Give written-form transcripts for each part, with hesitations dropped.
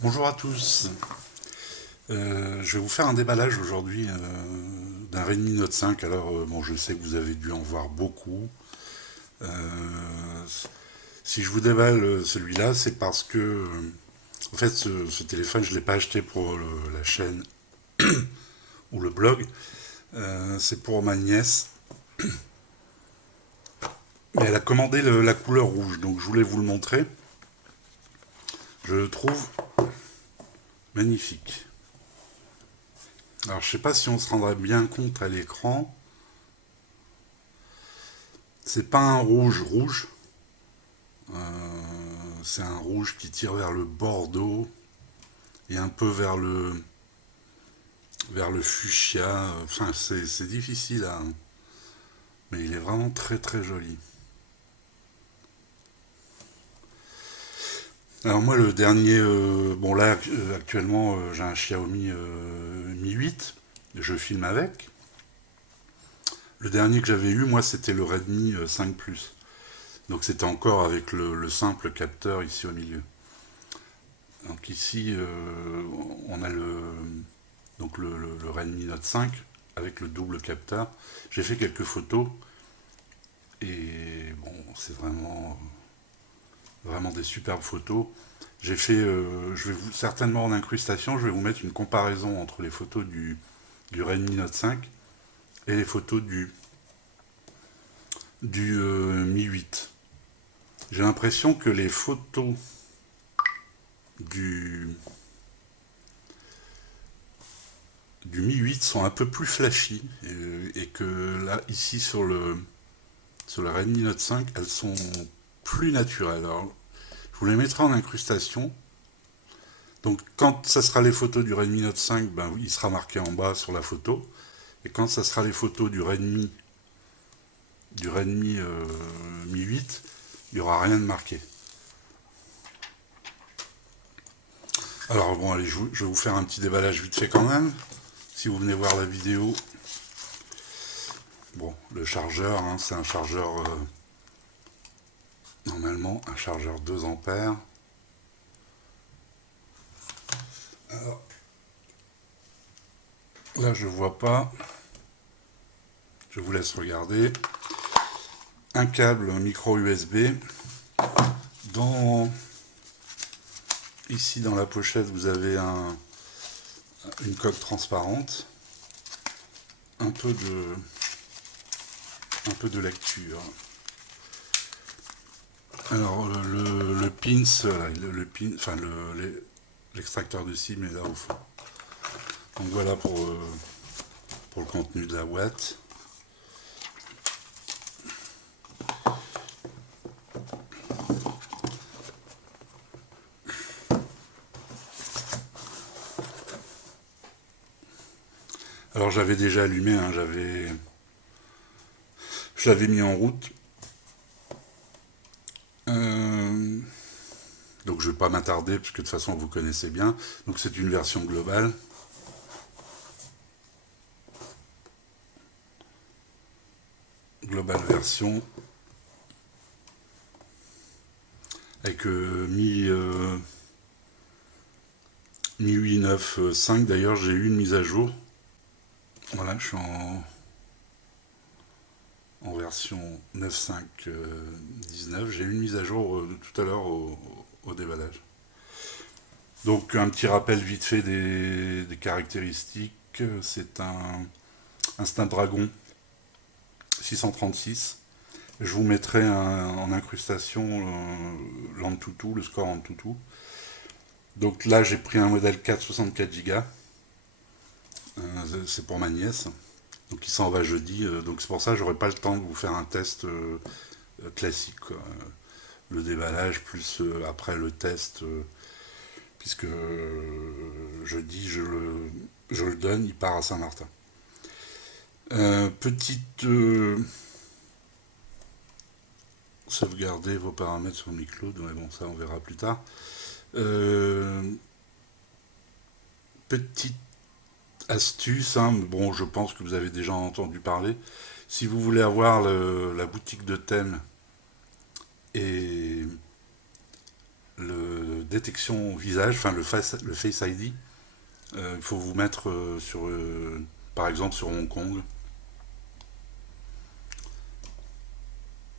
Bonjour à tous. Je vais vous faire un déballage aujourd'hui d'un Redmi Note 5. Alors, bon, je sais que vous avez dû en voir beaucoup. Euh, si je vous déballe celui-là, c'est parce que, en fait, ce téléphone, je ne l'ai pas acheté pour la chaîne ou le blog. C'est pour ma nièce. Mais elle a commandé la couleur rouge, donc je voulais vous le montrer. Je le trouve magnifique. Alors, je sais pas si on se rendrait bien compte à l'écran. C'est pas un rouge rouge. C'est un rouge qui tire vers le bordeaux et un peu vers le fuchsia. Enfin, c'est difficile à. Mais il est vraiment très très joli. Alors moi le dernier, bon là actuellement j'ai un Xiaomi Mi 8, je filme avec. Le dernier que j'avais eu moi c'était le Redmi 5 Plus. Donc c'était encore avec le simple capteur ici au milieu. Donc ici on a le Redmi Note 5 avec le double capteur. J'ai fait quelques photos et bon c'est vraiment des superbes photos. J'ai fait, je vais vous, certainement en incrustation, je vais vous mettre une comparaison entre les photos du Redmi Note 5 et les photos du Mi 8. J'ai l'impression que les photos du, du Mi 8 sont un peu plus flashy et que là, ici sur le Redmi Note 5, elles sont plus naturelles. Alors, je vous les mettrai en incrustation. Donc, quand ça sera les photos du Redmi Note 5, ben, il sera marqué en bas sur la photo. Et quand ça sera les photos du Redmi Mi 8, il n'y aura rien de marqué. Alors bon, allez, je vais vous faire un petit déballage vite fait quand même. Si vous venez voir la vidéo, bon, le chargeur, hein, c'est un chargeur, normalement, un chargeur 2 ampères. Alors, là, je vois pas. Je vous laisse regarder. Un câble micro USB. Dans, ici, dans la pochette, vous avez une coque transparente. Un peu de, un peu de lecture. Alors le pins, le pin, enfin l'extracteur de SIM est là au fond. Donc voilà pour le contenu de la boîte. Alors j'avais déjà allumé, hein, je l'avais mis en route. Euh, donc je ne vais pas m'attarder puisque de toute façon vous connaissez bien. Donc c'est une version globale. Globale version avec Mi 8 9 5. D'ailleurs j'ai eu une mise à jour. Voilà, je suis en version 9.5.19. J'ai eu une mise à jour tout à l'heure au déballage. Donc un petit rappel vite fait des caractéristiques. C'est un Snapdragon 636. Je vous mettrai en incrustation l'Antutu, le score Antutu. Donc là j'ai pris un modèle 464 Go. C'est pour ma nièce. Donc il s'en va jeudi. Donc c'est pour ça que j'aurai pas le temps de vous faire un test classique, quoi. Le déballage plus après le test, puisque jeudi je le donne, il part à Saint-Martin. Petite sauvegarder vos paramètres sur MiCloud, mais bon ça on verra plus tard. Euh, petite astuce, hein, bon je pense que vous avez déjà entendu parler. Si vous voulez avoir la boutique de thème et détection visage, enfin le Face ID. Il faut vous mettre par exemple sur Hong Kong.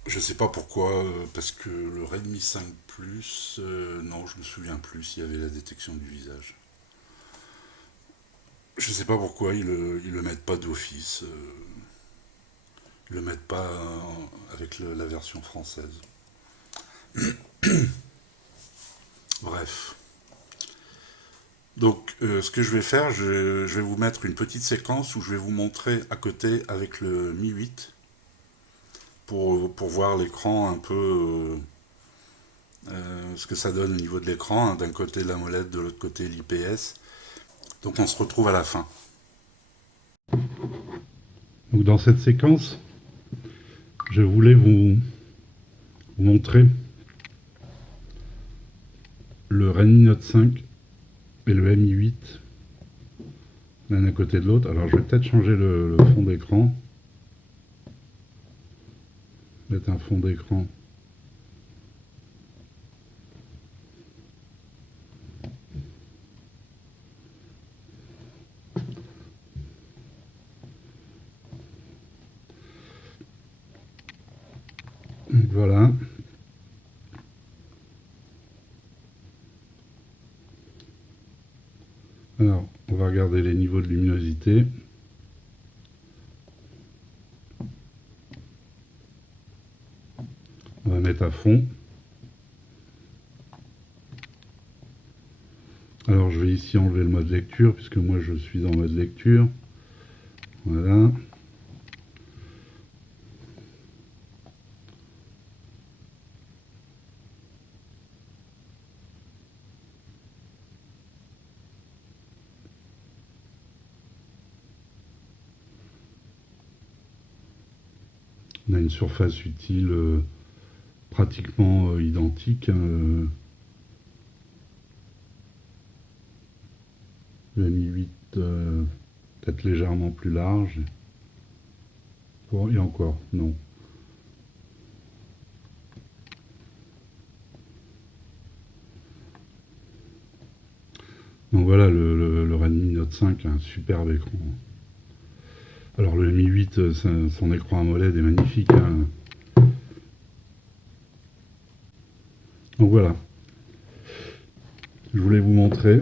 Je sais pas pourquoi, parce que le Redmi 5 Plus, non, je me souviens plus s'il y avait la détection du visage. Je sais pas pourquoi ils le mettent pas d'office, ils le mettent pas avec la version française. Bref. Donc, ce que je vais faire, je vais vous mettre une petite séquence où je vais vous montrer à côté avec le Mi 8 pour voir l'écran un peu, ce que ça donne au niveau de l'écran, hein. D'un côté l'AMOLED, de l'autre côté l'IPS. Donc on se retrouve à la fin. Donc dans cette séquence, je voulais vous montrer le Redmi Note 5 et le Mi 8 l'un à côté de l'autre. Alors je vais peut-être changer le fond d'écran. Mettre un fond d'écran. Voilà. Alors, on va regarder les niveaux de luminosité. On va mettre à fond. Alors, je vais ici enlever le mode lecture, puisque moi je suis en mode lecture. Voilà. On a une surface utile pratiquement identique, hein. Le Mi 8 peut-être légèrement plus large. Et encore, non. Donc voilà, le Redmi Note 5 a un superbe écran. Alors le Mi 8, son écran AMOLED est magnifique, hein. Donc voilà, je voulais vous montrer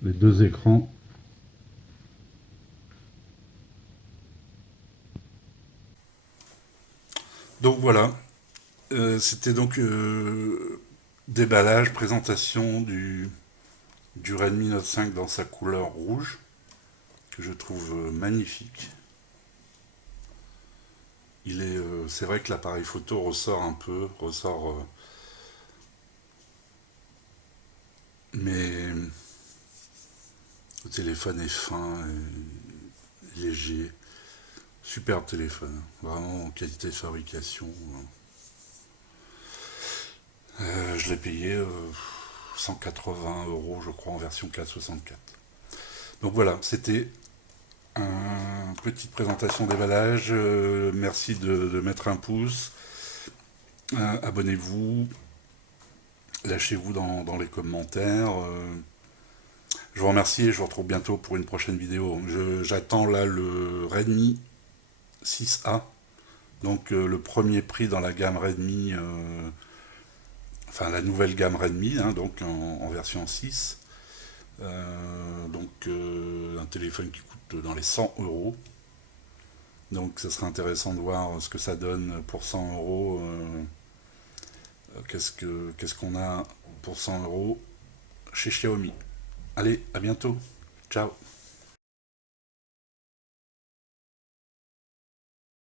les deux écrans. Donc voilà, c'était donc déballage, présentation du Redmi Note 5 dans sa couleur rouge, que je trouve magnifique. C'est vrai que l'appareil photo ressort un peu, mais le téléphone est fin et léger. Superbe téléphone, vraiment en qualité de fabrication. Je l'ai payé 180 € je crois en version 464. Donc voilà, c'était une petite présentation déballage. Merci de mettre un pouce. Abonnez-vous. Lâchez-vous dans les commentaires. Je vous remercie et je vous retrouve bientôt pour une prochaine vidéo. J'attends là le Redmi 6A. Donc le premier prix dans la gamme Redmi, enfin la nouvelle gamme Redmi, hein, donc en version 6. Un téléphone qui coûte dans les 100 €. Donc ça sera intéressant de voir ce que ça donne pour 100 €. Qu'est-ce qu'on a pour 100 € chez Xiaomi. Allez, à bientôt. Ciao.